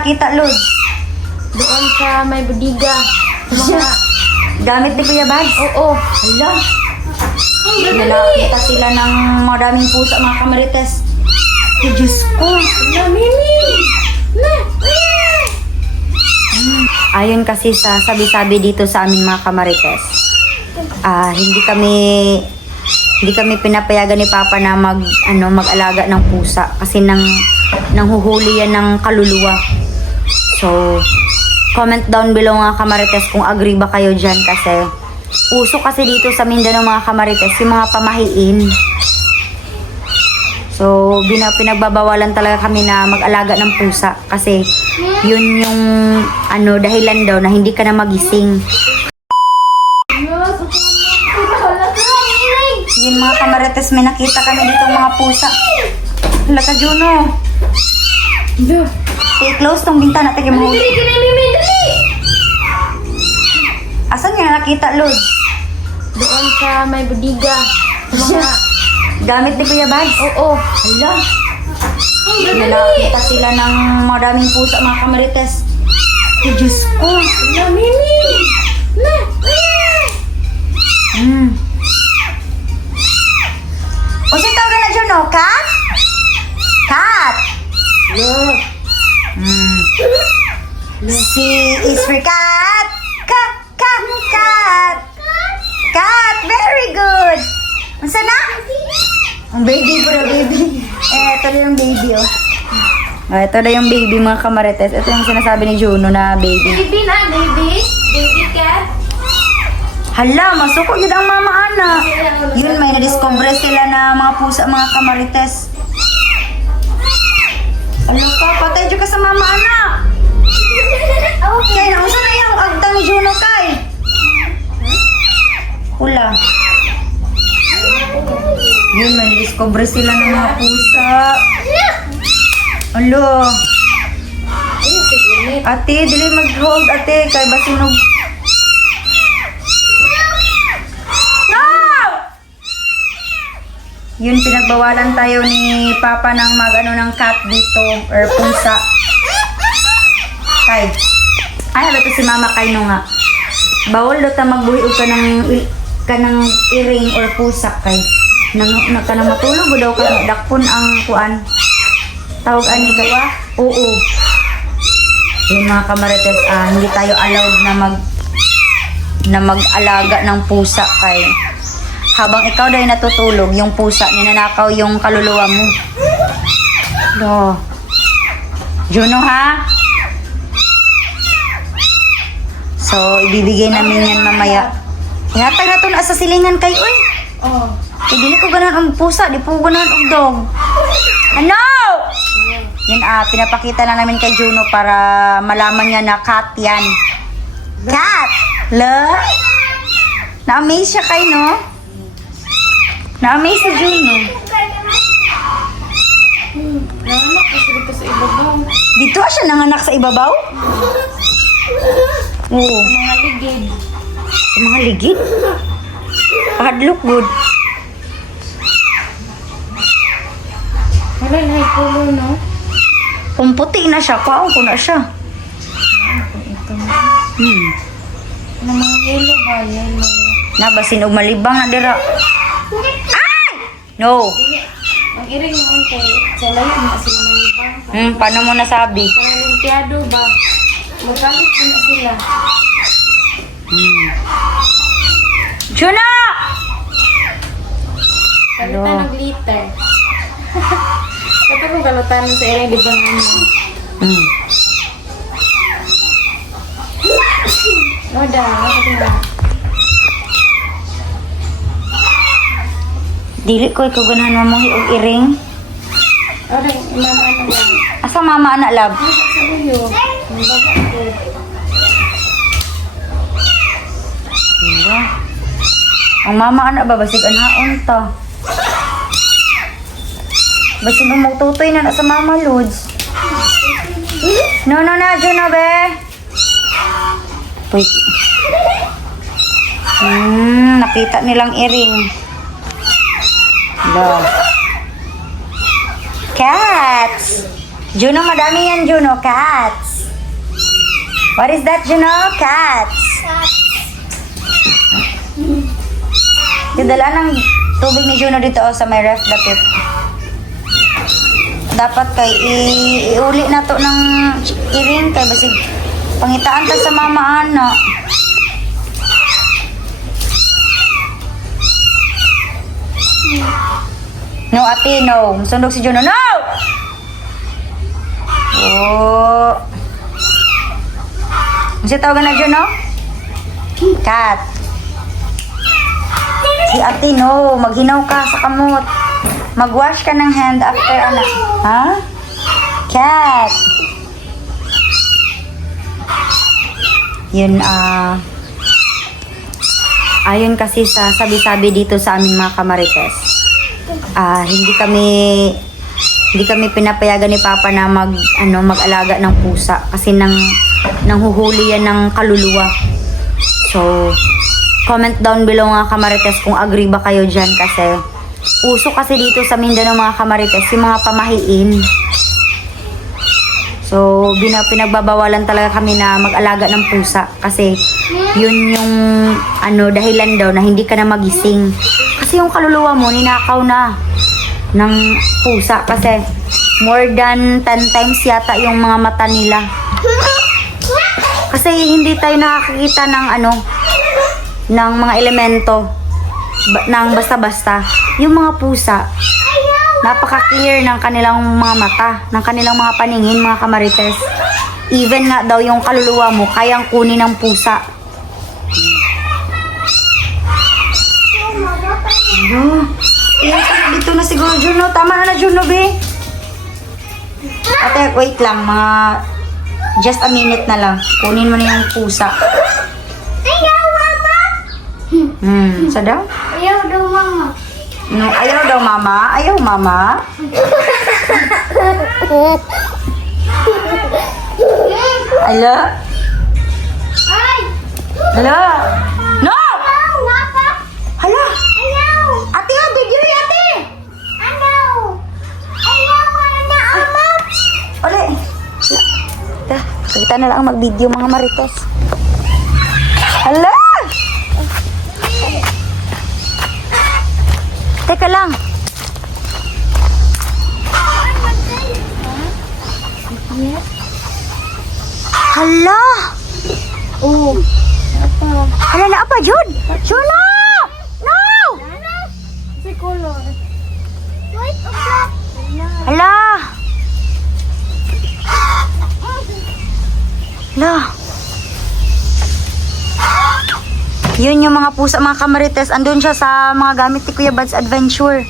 nakita, Lord? Doon sa may budiga. Mga... Gamit ni Kuya Bads? Oo. Hala. Nakita sila ng maraming pusa, mga kamarites. Ay, Diyos ko. Ayon kasi sa sabi-sabi dito sa amin mga kamarites, hindi kami pinapayagan ni Papa na mag-alaga ng pusa kasi nanghuhuli yan ng kaluluwa. So, comment down below mga kamarites kung agree ba kayo dyan kasi uso kasi dito sa Mindanao mga kamarites yung mga pamahiin. So, pinagbabawalan talaga kami na mag-alaga ng pusa kasi yun yung dahilan daw na hindi ka na magising. Yun mga kamarites, may nakita kami dito mga pusa. Hala ka, Juno. I-close tong bintana, tigil mo. Asan nga nakita, Lord? Doon sa may budiga. Mga... Gamit ni Kuya Bads? Oo. Hala. Nakita sila ng maraming pusa, mga kamarites. Ay, Diyos ko. O siya tawag na dyan, no? Cat? Cat! C is for cat. Cat, cat, cat. Cat, very good. Masa na? Ang baby po na baby. Ito na yung baby, oh. Ito na yung baby, mga kamarites. Ito yung sinasabi ni Juno na baby. Baby na, baby. Baby cat. Hala, masuko yun ang mama ana. Yun, may na-discover sila na mga pusa, mga kamarites. Ano ka? Patay dyan ka sa mama ana. Kaya na, saan na yung agtang ni Juno kay? Hula. Yun, may na-discover sila ng mga pusa. Alo. Ate, dili mag-hold ate. Kaya ba sinog? No! Yun, pinagbawalan tayo ni Papa ng ng cat dito. Or pusa. Kay. Ay, ito si Mama kay no nga. Bawal daw ta magbuhi ka ng iring or pusa kay. Kanang matulog daw ka dakpon ang kuan. Tawag ani ka ba? Oo. Yung mga kamarites, hindi tayo allowed na mag-alaga ng pusa kay habang ikaw daw natutulog, yung pusa ninanakaw yung kaluluwa mo. Do. Juno ha? So, ibibigay namin yan mamaya. Ihatag na ito na sa silingan kay uy. Oh. Dili ko ganahan ang pusa, di po ganahan ang dog. Ano? Yun, pinapakita lang namin kay Juno para malaman niya na cat yan. Cat! La? Na-amaze siya kay, no? Na-amaze si Juno. Nanganak kasi dito sa ibabaw. Dito siya nanganak sa ibabaw? Oo. Sa mga ligid. Sa mga ligid? Pakadlook good. Wala na pulo, no? Kung puti na siya, kaon ko na siya. Ito. Na mga yellow ba? Yellow. Nabasin og malibang na dira. Ay! No. Ang iring noon kay sa layo na sila malibang. Paano mo nasabi? Sa Olimpiado ba? Magalit po na sila. Juna! Palitan ng glitter. Kata ko galutan sa iring, di ba nga mo? Wada, wada na. Dili ko ikaw ganahan mo og iring. Oray, mama ano lang. Asa mama anak lab? Sa uyo. Ang baba ko. Diba? Ang mama anak ba basig anaon ta. Basig mo tutoy na sa mama Lods. No na Juno be. Uy. Nakita nilang iring. Hello. Cats! Juno, madami yan, Juno. Cats. What is that, Juno? Cats. Didala ng tubig ni Juno dito sa may ref dapit. Dapat kay iuli na to ng iring kay basig pangitaan ta sa mama ana. No, ate, no. Sundok si Juno. No! Oh. Kasi tawagan na Juno? Cat. Si ate, no. Maghinaw ka sa kamot. Mag-wash ka ng hand after, anak. Ha? Cat. Yun, ayon kasi sa sabi-sabi dito sa aming mga kamarites. Hindi kami pinapayagan ni Papa na mag-alaga ng pusa kasi nanghuhuli yan ng kaluluwa. So, comment down below mga kamarites kung agree ba kayo dyan kasi uso kasi dito sa Mindanao mga kamarites yung mga pamahiin. So, pinagbabawalan talaga kami na mag-alaga ng pusa kasi yun yung dahilan daw na hindi ka na magising. Kasi yung kaluluwa mo, ninakaw na ng pusa kasi more than 10 times yata yung mga mata nila. Kasi hindi tayo nakakita ng mga elemento ng basta-basta. Yung mga pusa, napaka-clear ng kanilang mga mata, ng kanilang mga paningin, mga kamarites. Even nga daw yung kaluluwa mo, kayang kunin ng pusa. Dito na siguro, Juno. Tama na, Juno, be. Ate, wait lang. Just a minute na lang. Kunin mo na yung pusa. Ayaw, mama! Sa daw? Ayaw daw, mama. No, ayaw daw, mama. Ayaw, mama. Ala? Ay! Ala? No! Ayaw, mama! Hala? Ayaw! Ate, video ate! Ayaw! Ayaw, mama! Uli. Kita na lang mag-video mga marites. Hala! Teka lang. Hala! Oh. Apa? Hala na apa, Jud? Juno! No! Si color. White or black? Hala! Hala! Yun yung mga pusa, mga kamarites. Andun siya sa mga gamit ni Kuya Bud's Adventure.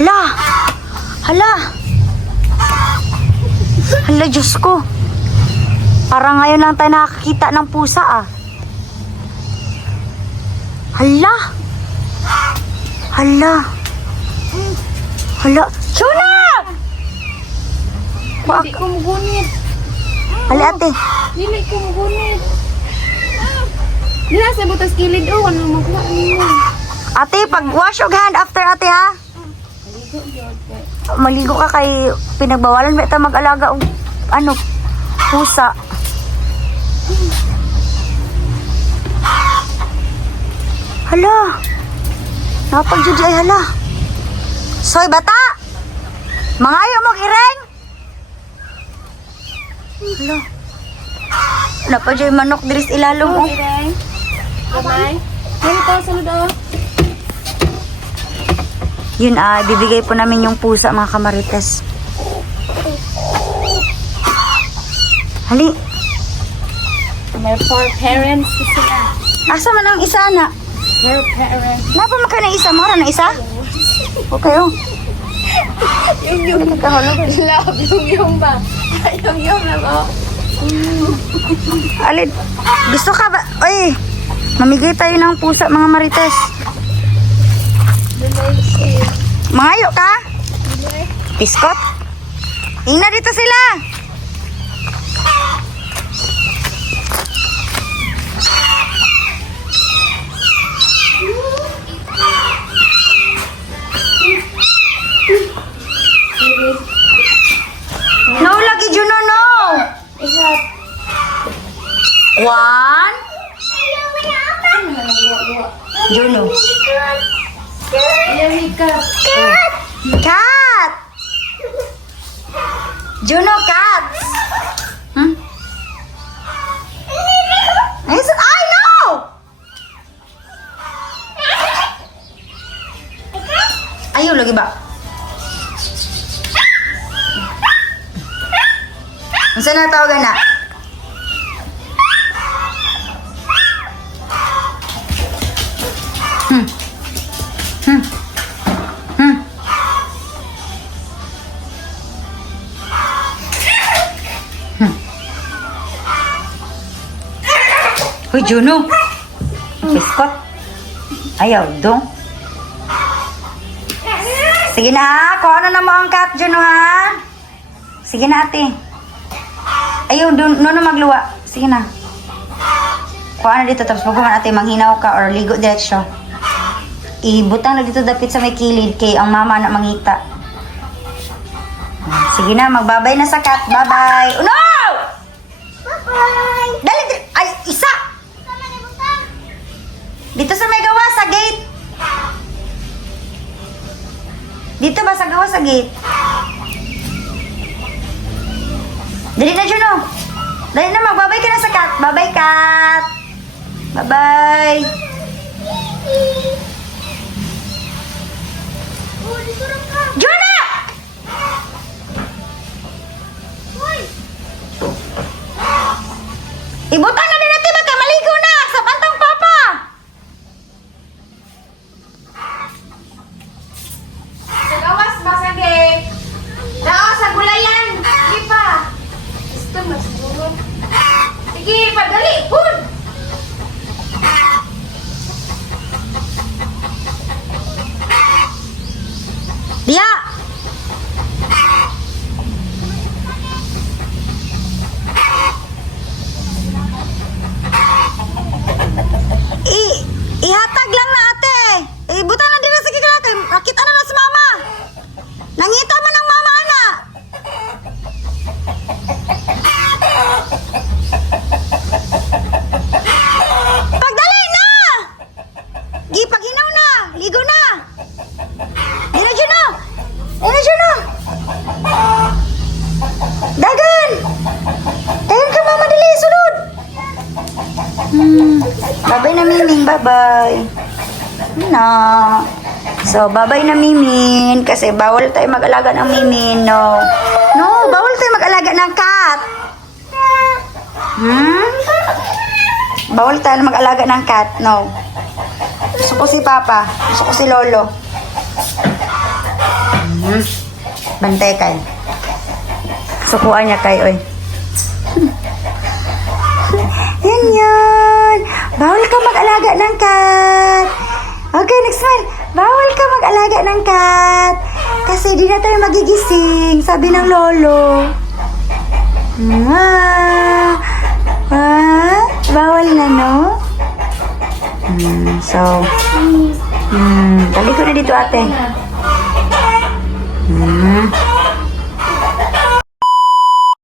Hala! Hala! Hala, Diyos ko. Parang ngayon lang tayo nakakita ng pusa, Hala! Hala! Hala! Chula! Hindi ko mugunit. Hala, ate. Dili ko mugunit. Dila sa butas kilid ano mo ko mo. Ate, pag-wash your hand after, ate, ha? Maligo ka kay pinagbawalan ba ito mag-alaga o pusa. Hala. Napag-judge ay hala. Soy, bata! Mangayo mo, ireng! Hala. Napag-judge manok diris ilalong, oh. Bye. Dito sa ludo. Yun, bibigay po namin yung pusa, mga kamarites. Hali. May 4 parents kasi na. Asa man ang isa na? 4 parents. Napa man ka na isa? Mara na isa? Okay, oh. Yung love, yung ba? Yung na ba? Alid, gusto ka ba? Oy, mamigay tayo ng pusa, mga marites. Mangayo ka? Piskot? Ina dito sila. Naula One. Ano nga nagluwa-luwa? Juno. Ayaw ikat. Cat. Juno, cat. Hmm? I know! Ayaw lagi ba? Unsa na tawagan na? Hmm. Hmm. Hmm. Hmm. Hoy, Juno. Biskot. Ayaw, dong. Sige na ha. Kuha na mo ang cat, Juno ha. Sige na ate. Ayaw, doon na magluwa. Sige na. Kuha na dito. Tapos pagkuhan ate, manghinaw ka or ligo diretsyo. Ibutang na dito dapit sa may kilid kay ang mama na mangita. Sige na, magbabay na sa cat. Bye-bye. Oh, no! Bye-bye. Dali, ay, isa! Dito sa may gawa, sa gate. Dito ba sa gawa, sa gate? Dali na, Juno. Dali na, magbabay ka na sa cat. Bye-bye, cat. Bye-bye. Juno! Ibutan na din natin ba? Maligo na! Sa bantang papa! Sa gawas ba sa gate? Dao sa gulayan. Sige pa. Gusto mo siguro. Sige, padali. Pun! Dia! Ihatag lang na ate. Ibutan na din na sige ka natin. Nakita na si mama. Nangita man ng mama ana. Pagdali na! Paginaw na! Ligo na! Dina Juno! Dina Juno! Dagan! Dagan ka mama dali, sulod! Bye-bye na Miming, bye-bye. Na. So, bye-bye na Mimin. Kasi bawal tayo mag-alaga ng Mimin, no. No, bawal tayo mag-alaga ng cat. Bawal tayo mag-alaga ng cat, no. Gusto ko si Papa. Gusto ko si Lolo. Bantay kay. Sukuan niya kay, oy. Yan yan. Bawal ka mag-alaga ng cat. Okay, next one. Bawal ka mag-alaga ng cat. Kasi di na tayo magigising. Sabi ng lolo. Bawal na, no? So, talikod na dito, ate.